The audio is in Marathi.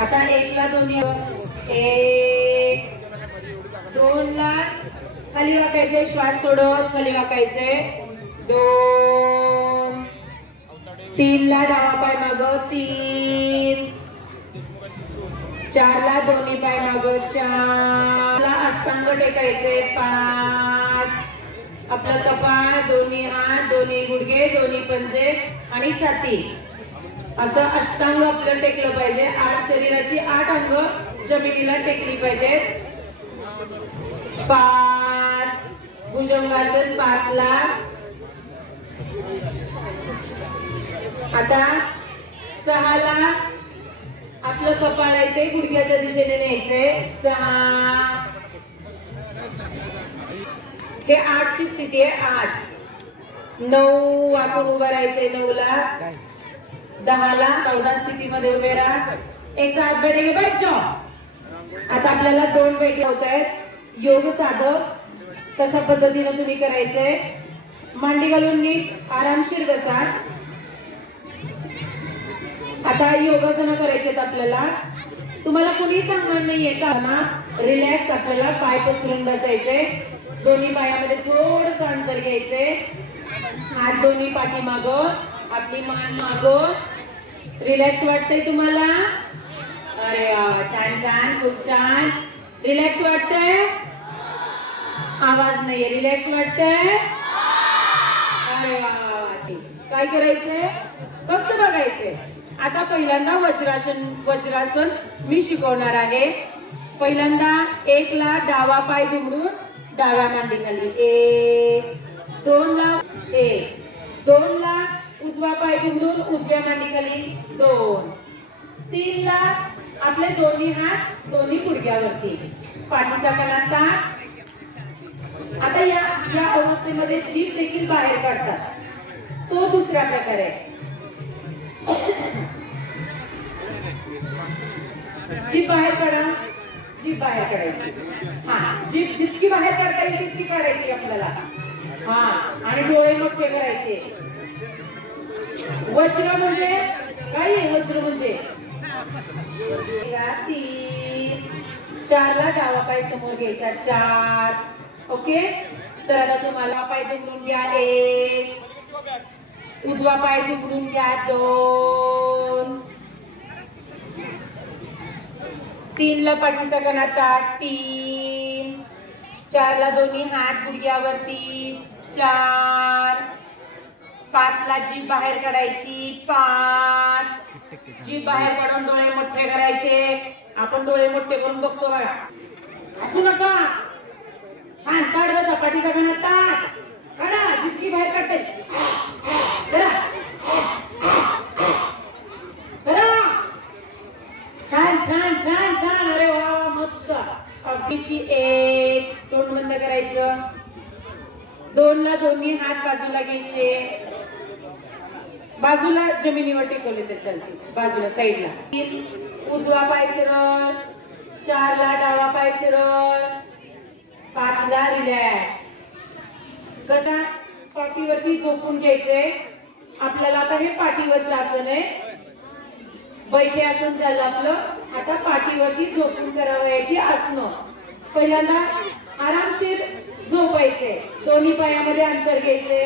आता 1 ला दोन्ही 1 2 ला खाली वाकायचे, श्वास सोडत खाली वाकायचे 2 3 ला डावा पाय माग 3 4 ला दोन्ही पाय माग 4 ला अष्टांग टेकायचे 5 आपलं कपाळ, दोन्ही हात, दोन्ही गुडघे, दोन्ही पंजे आणि छाती असं अष्टांग आपलं टेकलं पाहिजे। 8 शरीराची 8 अंग जमिनीला टेकली पाहिजेत। 5 भुजंगासन 5 ला। आता 6 ला आपलं कपाळ आहे ते गुडघ्याच्या दिशेने न्यायचंय 6 हे 8 ची स्थिती आहे 8 9 वाकून उभं राहायचंय 9 ला 10 ला 14 स्थितीमध्ये उभे राहा। एक साथ बैठेंगे बैठ जाओ। आता आपल्याला 2 बैठे होत आहेत योग साधक तशा पद्धतीने तुम्ही करायचंय। मांडी घालून नीट आरामशीर बसा। आता योगासनं करायचे आपल्याला। तुम्हाला कुणी सांगणार नाहीये शाळा रिलॅक्स आपल्याला पाय पसरून बसायचे। दोन्ही पायामध्ये थोडस अंतर घ्यायचे। हात दोन्ही पाठीमाग, आपली मान माग। रिलॅक्स वाटतंय तुम्हाला? अरे वा छान छान खूप छान। रिलॅक्स वाटतंय? आवाज नाहीये। रिलॅक्स वाटतंय? अरे वा काय करायचंय फक्त बघायचंय। आता पहिल्यांदा वज्रासन मी शिकवणार आहे। पहिल्यांदा 1 ला डावा पाय दुमडून डाव्या मांडी खाली 1 2 ला 1 2 ला उजवा पाय दुमडून उजव्या मांडी खाली 2 3 ला आपले दोन्ही हात दोन्ही गुडघ्यावरती पाठीचा कणा ताठ। आता या अवस्थेमध्ये जीभ देखील बाहेर काढतात तो दुसरा प्रकार आहे। जीभ बाहेर काढा, जीभ बाहेर काढायची। हा जीभ जितकी बाहेर काढता येईल तितकी काढायची आपल्याला। हा आणि डोळे मोठे करायचे। वज्र म्हणजे काय आहे? वज्र म्हणजे 3 4 ला डावा पाय समोर घ्यायचा 4 ओके। तर आता तुम्हाला पाय दुमडून घ्या 1 उजवा पाय दुमडून घ्या 2 3 ला पाठीचा कणा ताठ 3 4 ला दोन्ही हात गुडघ्यावरती 4 5 ला जीभ बाहेर काढायची 5 जीभ बाहेर काढून डोळे मोठे करायचे। आपण डोळे मोठे करून बघतो बघा, हसू नका। छान ताठ बसा, पाठीचा कणा ताठ काढा, जितकी बाहेर काढते करा करा। छान छान छान छान अरे वा मस्त। अगदीची 1 तोंड बंद करायचं 2 ला दोन्ही हात बाजूला घ्यायचे, बाजूला जमिनीवर टेकवले तर चालते, बाजूला साईडला 3 उजवा पाय सरळ 4 ला डावा पाय सरळ 5 ला रिलॅक्स। कसा पाठीवरती झोपून घ्यायचे आपल्याला। आता हे पाठीवरचं आसन आहे, बैठे आसन झालं आपलं। आता पाठीवरती झोपून करावयाची आसनं। पहिल्यांदा आरामशीर झोपायचे, दोन्ही पायामध्ये अंतर घ्यायचे।